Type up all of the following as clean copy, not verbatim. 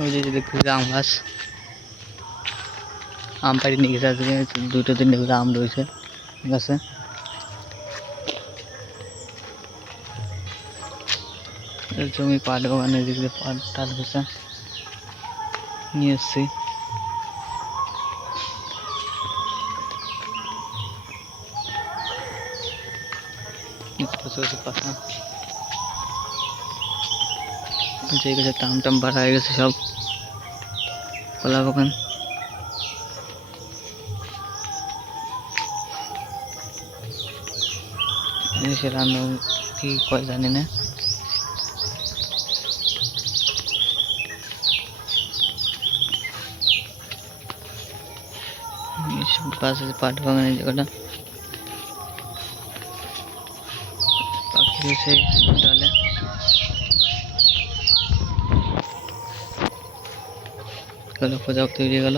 ওই যে দেখতেছি আম গাছ, আম পাড়ি নিয়ে গেছে আজকে, 2-3 করে আম রয়েছে গাছে। জমি পাট বাগানে দিকে পাট টাট হয়েছে, নিয়ে এসছি। পাতা যে গেছে, টাম টাম বাড়া হয়ে গেছে সব কলা বাগান। সে রান্না কি কয় জানি না। পাশে পাট বাগানের জায়গাটা, পাখি রয়েছে ডালে। গেল প্রজাপতি উড়ে গেল।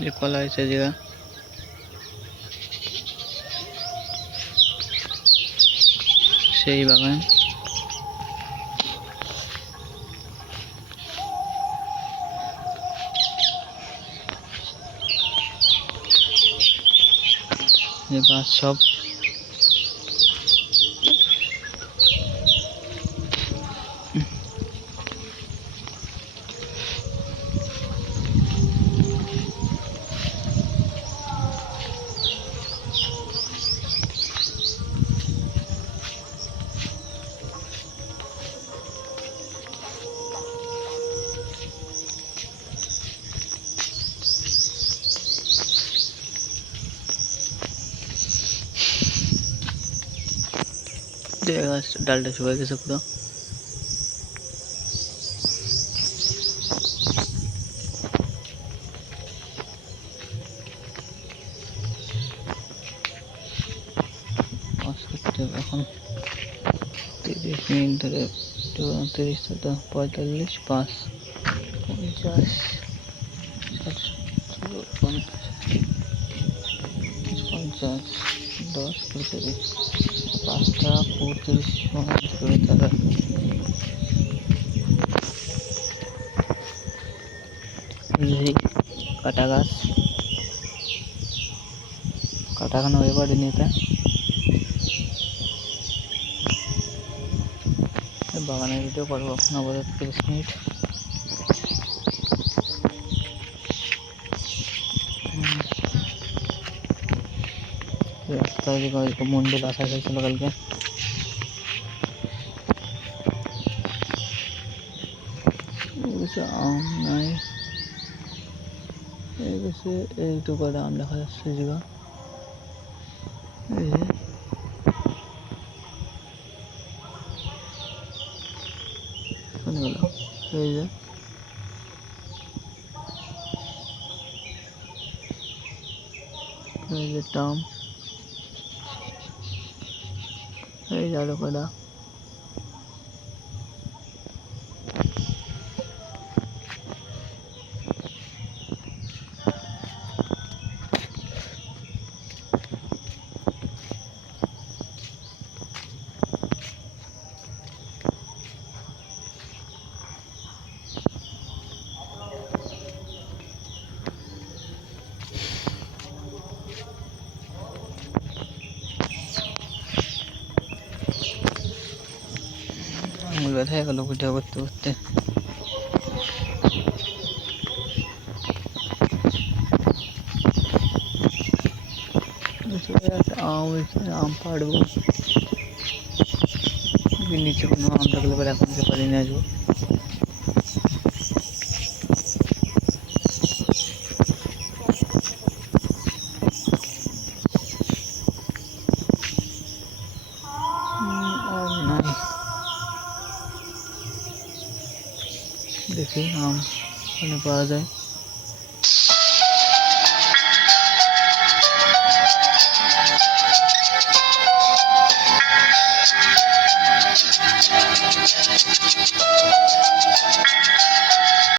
যে কলা হয়েছে জায়গা, সেই বাগান। যে গাছ সব গাছ ডালটা শুকিয়ে গেছে পুরো। এখন 30 মিনিট ধরে, 30 থেকে 45, 5, 50, 60, 50, 50, 10, 35, 5টা 35 মিনিট ধরে। কাটা গাছ, কাটা খানো হয়ে পারেনি এটা। বাগানের ভিডিও করবো এখন আপাতত 30 মিনিট। রাস্তা মন্ডল আসা হয়েছিল কালকে। আম নাই, এইটুকু আম দেখা যাচ্ছে জায়গা। এই যে এই যে টাম, এই যে আরো কটা। আঙুল ব্যথা হয়ে গেল ভিডিও করতে করতে। আম পাড়বো, নিচে কোনো আম থাকলে পরে এখন পাড়ি নিয়ে আসবো। দেখি আম পাওয়া যায়।